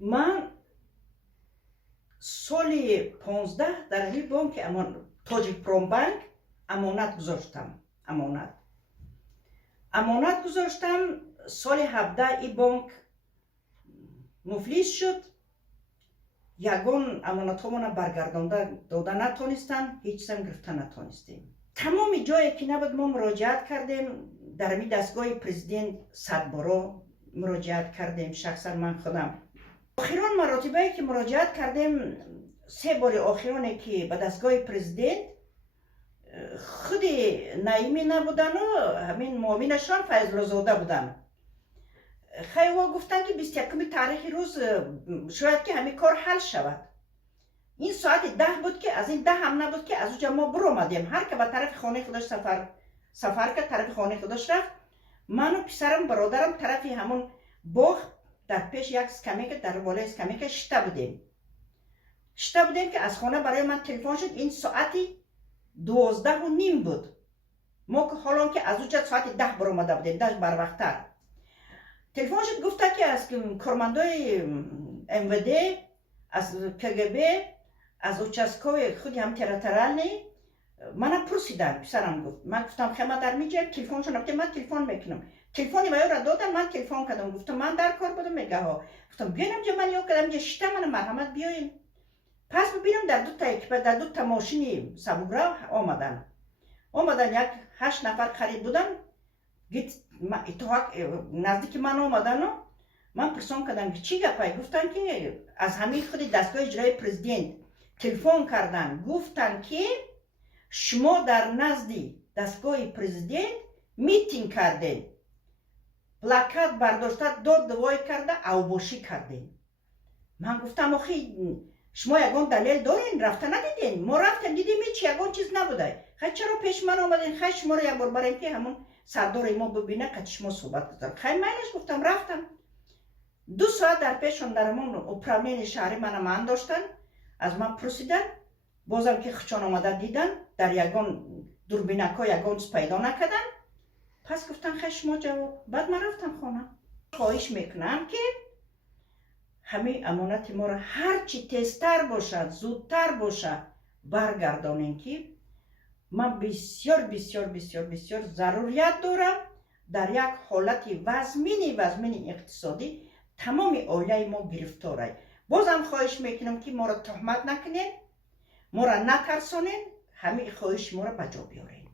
من سال 15 در این بانک تاجیک پروم بانک امانت گذاشتم. امانت گذاشتم. سال 17 این بانک مفلیس شد. یگان امانت همون برگردانده داده نتونستن، هیچ سم گرفته نتونستیم. تمام جایی که نبود ما مراجعت کردیم. در می دستگاه پرزیدنت 100 بارا مراجعت کردیم، شخصا من خودم. آخران مراتبه که مراجعت کردیم، 3 بار آخرانی که به دستگاه پرزیدنت خود نعیمی نبودن و همین معاونشان فیض‌الله زاده بودن. خیلی گفتن که 21 تاریخ روز شاید که همین کار حل شود. این ساعت 10 بود که از این 10 هم نبود که از اونجا ما برو آمدیم. هر که به طرف خانه خودش سفر کرد، طرف خانه خودش رفت. من و پسرم برادرم طرف همون باغ در پیش یک اسکمی که در بالای اسکمی که شته بودیم که از خانه برای من تلفن شد. این ساعتی 12:30 بود. ما که حالا که از اونجا ساعت 10 بر آمده بودیم، 10 بر وقت‌تر. تلفن شد گفته که از کارمندای MVD، از KGB، از اوچاسکوی خودی هم تراترالنی من پرسیدن. پسرم گفت، من گفتم خیلی در میجه تلفنشون رفته، من تلفن میکنم. تلفنی ما را دادن، من تلفن کردم. گفتم من در کار بودم. میگه ها. گفتم بیاین جا من یا کردم جا شته من مرحمت بیاین. پس ببینم در دو تا ماشینی سبوگرا آمدن یک 8 نفر خرید بودن. نزدیک من آمدن و من پرسان کردم که چی گپه؟ گفتن که از همین خود دستگاه اجرای پرزیدنت تلفن کردن، گفتن که شما در نزد دستگاه پرزیدنت میتینگ کردین، پلاکت برداشته، داد دوای کرده، اوباشی کردین. من گفتم آخی شما یگان دلیل دارین؟ رفته ندیدین؟ ما رفتیم دیدیم هیچ یگان چیز نبوده. خیلی چرا پیش من آمدین؟ خیلی شما رو یک بار بریم که همون سردار ما ببینه که شما صحبت کردن. خیلی میلش گفتم رفتم. 2 ساعت در پیشون در همون اپرامین شهری من داشتن. از من پرسیدن. بازم که خچان آمده دیدن در یگان دوربینکا یگان پیدا نکردن. پس گفتن خیلی شما جواب. بعد من رفتم خانه. خواهش میکنم که همه امانت ما را هرچی تیزتر باشد، زودتر باشد برگردانین که من بسیار بسیار بسیار بسیار ضروریت دارم در یک حالت وزمین اقتصادی تمام عائله ما گرفتاره. بازم خواهش میکنم که ما را تهمت نکنین، ما را نترسانین، همه خواهش ما را بجا بیارین.